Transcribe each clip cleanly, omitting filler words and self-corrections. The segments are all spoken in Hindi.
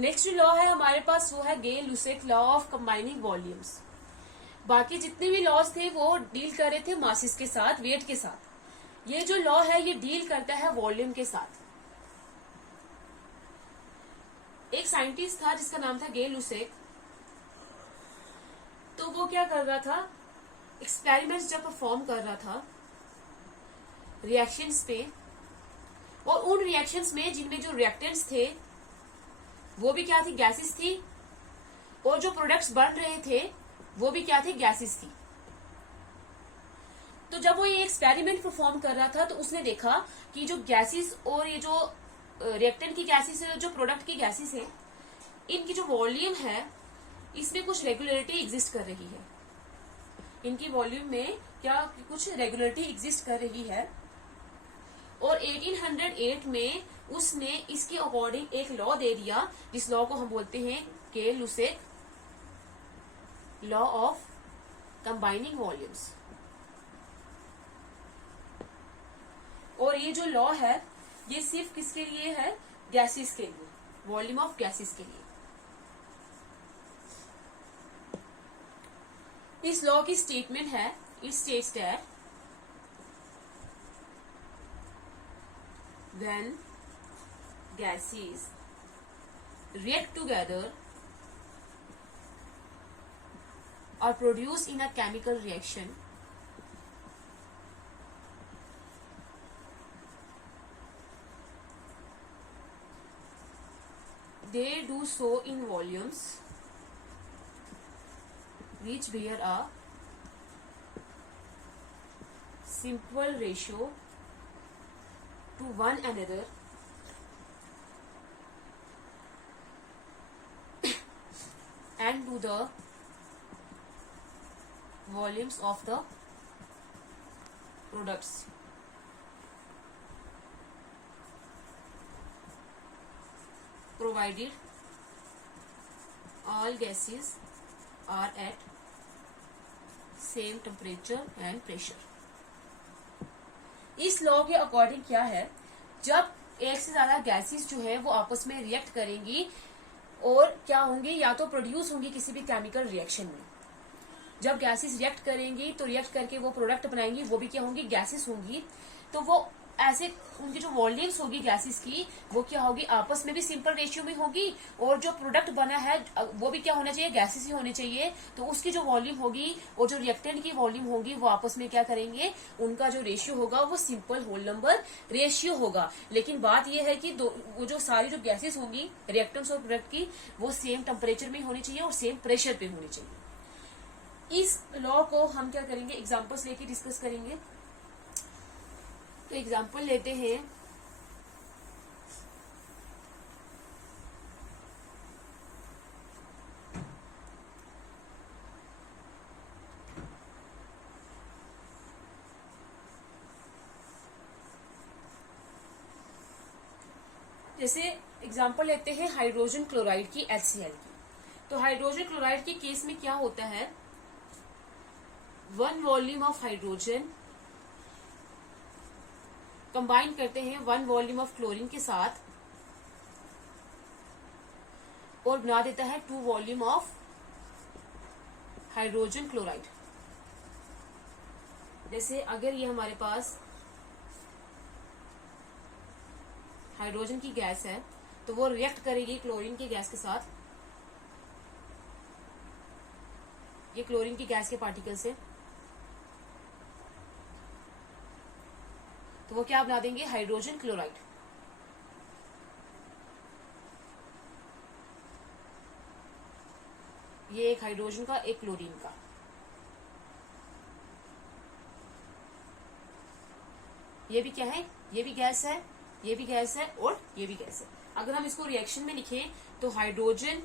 नेक्स्ट जो लॉ है हमारे पास वो है गे लुसेक लॉ ऑफ कंबाइनिंग वॉल्यूम्स। बाकी जितने भी लॉज थे वो डील कर रहे थे मासिस के साथ, वेट के साथ। ये जो लॉ है ये डील करता है वॉल्यूम के साथ। एक साइंटिस्ट था जिसका नाम था गे लुसेक। तो वो क्या कर रहा था, एक्सपेरिमेंट्स जब परफॉर्म कर रहा था रिएक्शंस पे, और उन रिएक्शंस में जिनमें जो रिएक्टेंट्स थे वो भी क्या थी, गैसेस थी, और जो प्रोडक्ट्स बन रहे थे वो भी क्या थे, गैसेस थी। तो जब वो ये एक्सपेरिमेंट परफॉर्म कर रहा था तो उसने देखा कि जो गैसेस और ये जो रिएक्टेंट की गैसेस है, जो प्रोडक्ट की गैसेस है, इनकी जो वॉल्यूम है इसमें कुछ रेगुलरिटी एग्जिस्ट कर रही है। इनकी वॉल्यूम में क्या कुछ रेगुलरिटी एग्जिस्ट कर रही है। और 1808 में उसने इसके अकॉर्डिंग एक लॉ दे दिया, जिस लॉ को हम बोलते हैं के लुसेक लॉ ऑफ कंबाइनिंग वॉल्यूम्स। और ये जो लॉ है ये सिर्फ किसके लिए है, गैसेस के लिए, वॉल्यूम ऑफ गैसेस के लिए। इस लॉ की स्टेटमेंट है, it states that when gases react together or produce in a chemical reaction, they do so in volumes which bear a simple ratio to one another and to the volumes of the products. Provided all gases are at same temperature and pressure. इस लॉ के अकॉर्डिंग क्या है, जब एक से ज्यादा गैसेस जो है वो आपस में रिएक्ट करेंगी और क्या होंगी, या तो प्रोड्यूस होंगी किसी भी केमिकल रिएक्शन में। जब गैसेस रिएक्ट करेंगी तो रिएक्ट करके वो प्रोडक्ट बनाएंगी, वो भी क्या होंगी, गैसेस होंगी। तो वो ऐसे उनकी जो वॉल्यूम्स होगी गैसेस की वो क्या होगी, आपस में भी सिंपल रेशियो में होगी, और जो प्रोडक्ट बना है वो भी क्या होना चाहिए, गैसेस ही होने चाहिए। तो उसकी जो वॉल्यूम होगी और जो रिएक्टेंट की वॉल्यूम होगी वो आपस में क्या करेंगे, उनका जो रेशियो होगा वो सिंपल होल नंबर रेशियो होगा। लेकिन बात यह है कि वो जो सारी जो गैसेस होंगी रिएक्टेंट्स और प्रोडक्ट की वो सेम टेम्परेचर में होनी चाहिए और सेम प्रेशर पे होनी चाहिए। इस लॉ को हम क्या करेंगे, एग्जाम्पल्स लेके डिस्कस करेंगे। तो एग्जाम्पल लेते हैं, जैसे एग्जाम्पल लेते हैं हाइड्रोजन क्लोराइड की, HCl की। तो हाइड्रोजन क्लोराइड के केस में क्या होता है, 1 वॉल्यूम ऑफ हाइड्रोजन कंबाइन करते हैं 1 वॉल्यूम ऑफ क्लोरीन के साथ और बना देता है 2 वॉल्यूम ऑफ हाइड्रोजन क्लोराइड। जैसे अगर ये हमारे पास हाइड्रोजन की गैस है तो वो रिएक्ट करेगी क्लोरीन की गैस के साथ, ये क्लोरीन की गैस के पार्टिकल से, तो वो क्या बना देंगे, हाइड्रोजन क्लोराइड। ये एक हाइड्रोजन का, एक क्लोरीन का। ये भी क्या है, ये भी गैस है, ये भी गैस है और ये भी गैस है। अगर हम इसको रिएक्शन में लिखें तो हाइड्रोजन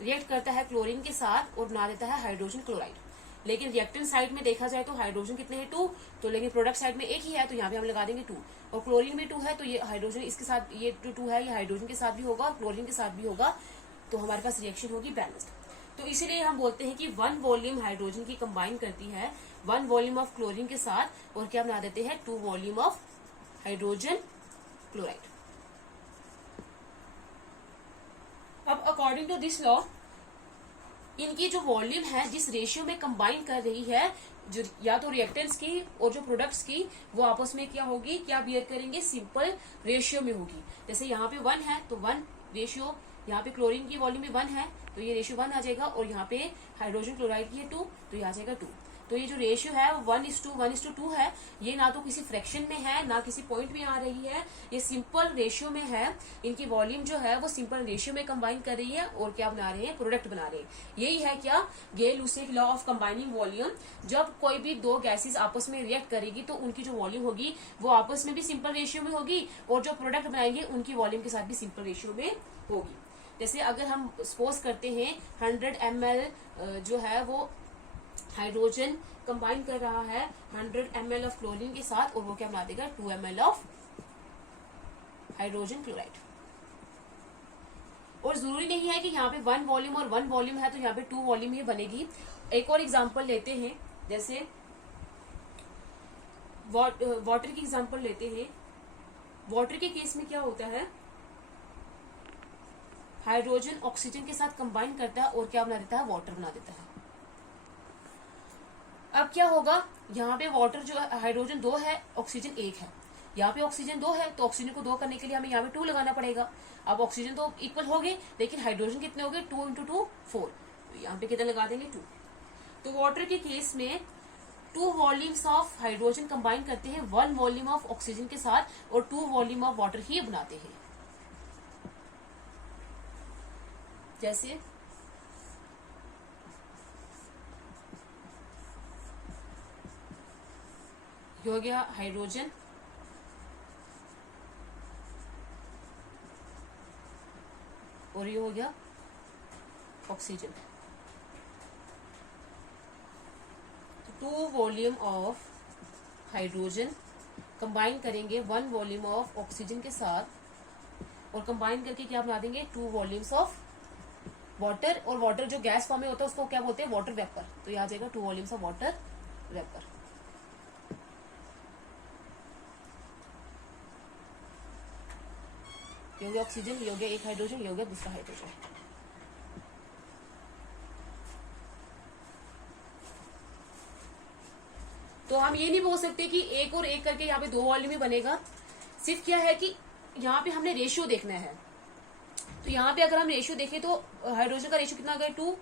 रिएक्ट करता है क्लोरीन के साथ और बना देता है हाइड्रोजन क्लोराइड। लेकिन रिएक्टेंट साइड में देखा जाए तो हाइड्रोजन कितने हैं, 2। तो लेकिन प्रोडक्ट साइड में एक ही है तो यहाँ पे हम लगा देंगे 2। और क्लोरीन भी 2 है तो ये हाइड्रोजन इसके साथ, ये 2 है, ये हाइड्रोजन के साथ भी होगा और क्लोरीन के साथ भी होगा। तो हमारे पास रिएक्शन होगी बैलेंस्ड। तो इसीलिए हम बोलते हैं कि 1 वॉल्यूम हाइड्रोजन की कंबाइन करती है 1 वॉल्यूम ऑफ क्लोरीन के साथ और क्या बना देते हैं, 2 volume of hydrogen chloride. According to this law इनकी जो वॉल्यूम है जिस रेशियो में कंबाइन कर रही है, जो या तो रिएक्टेंट्स की और जो प्रोडक्ट्स की, वो आपस में क्या होगी, क्या बियर करेंगे, सिंपल रेशियो में होगी। जैसे यहाँ पे 1 है तो 1 रेशियो, यहाँ पे क्लोरीन की वॉल्यूम भी 1 है तो ये रेशियो 1 आ जाएगा, और यहाँ पे हाइड्रोजन क्लोराइड की है 2 तो ये आ जाएगा 2। तो ये जो रेशियो है 1:1:2 है, ये ना तो किसी फ्रैक्शन में है ना किसी पॉइंट में आ रही है, ये सिंपल रेशियो में है। इनकी वॉल्यूम जो है वो सिंपल रेशियो में कंबाइन कर रही है और क्या बना रहे हैं, प्रोडक्ट बना रहे हैं। यही है क्या, गेल-लुसाक लॉ ऑफ कंबाइनिंग वॉल्यूम। जब कोई भी दो गैसेस आपस में रिएक्ट करेगी तो उनकी जो वॉल्यूम होगी वो आपस में भी सिंपल रेशियो में होगी, और जो प्रोडक्ट बनाएंगे उनकी वॉल्यूम के साथ भी सिंपल रेशियो में होगी। जैसे अगर हम सपोज करते हैं 100 ml जो है वो हाइड्रोजन कंबाइन कर रहा है 100 ml ऑफ क्लोरीन के साथ, और वो क्या बना देगा, 2 ml ऑफ हाइड्रोजन क्लोराइड। और जरूरी नहीं है कि यहाँ पे 1 वॉल्यूम और 1 वॉल्यूम है तो यहाँ पे 2 वॉल्यूम ही बनेगी। एक और एग्जांपल लेते हैं, जैसे वाटर की एग्जांपल लेते हैं। वाटर के केस में क्या होता है, हाइड्रोजन ऑक्सीजन के साथ कंबाइन करता है और क्या बना देता है, वाटर बना देता है। अब क्या होगा, यहाँ पे वाटर जो हाइड्रोजन 2 है, ऑक्सीजन 1 है। यहाँ पे ऑक्सीजन 2 है तो ऑक्सीजन को 2 करने के लिए हमें यहाँ पे 2 लगाना पड़ेगा। अब ऑक्सीजन तो इक्वल हो गए, लेकिन हाइड्रोजन कितने हो गए, 2 × 2 4, तो यहाँ पे कितना लगा देंगे, 2। तो वाटर के केस में 2 वॉल्यूम्स ऑफ हाइड्रोजन कंबाइन करते हैं 1 वॉल्यूम ऑफ ऑक्सीजन के साथ, और 2 वॉल्यूम ऑफ वाटर ही बनाते हैं। जैसे ये हो गया हाइड्रोजन, और ये हो गया oxygen. 2 volume of hydrogen combine करेंगे 1 वॉल्यूम ऑफ ऑक्सीजन के साथ, और कंबाइन करके क्या बना देंगे, 2 वॉल्यूम्स ऑफ वाटर। और वाटर जो गैस फॉर्म में होता है उसको क्या बोलते हैं, वाटर वेपर। तो ये आ जाएगा 2 वॉल्यूम्स ऑफ वाटर वेपर। ये हो गया ऑक्सीजन, ये हो गया एक हाइड्रोजन, ये हो गया दूसरा हाइड्रोजन। तो हम ये नहीं बोल सकते कि एक और एक करके यहाँ पे 2 वॉल्यूम ही बनेगा। सिर्फ क्या है कि यहाँ पे हमने रेशियो देखना है। तो यहाँ पे अगर हम रेशियो देखें तो हाइड्रोजन का रेशियो कितना आ गया, 2।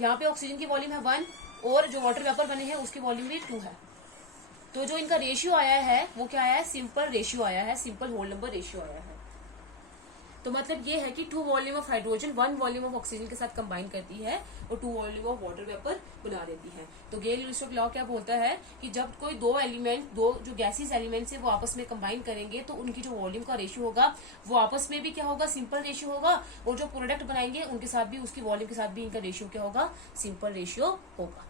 यहाँ पे ऑक्सीजन की वॉल्यूम है 1, और जो वाटर वेपर बने हैं उसकी वॉल्यूम भी 2 है। तो जो इनका रेशियो आया है वो क्या आया है, सिंपल रेशियो आया है, सिंपल होल नंबर रेशियो आया है। तो मतलब ये है कि 2 volume of hydrogen 1 volume of oxygen के साथ कंबाइन करती है और 2 वॉल्यूम ऑफ वाटर वेपर बना देती है। तो गेल-लुसाक लॉ क्या बोलता है कि जब कोई दो जो गैसेस एलिमेंट्स है वो आपस में कंबाइन करेंगे तो उनकी जो वॉल्यूम का रेशियो होगा वो आपस में भी क्या होगा, सिंपल रेशियो होगा, और जो प्रोडक्ट बनाएंगे उनके साथ भी, उसकी वॉल्यूम के साथ भी इनका रेशियो क्या होगा, सिंपल रेशियो होगा।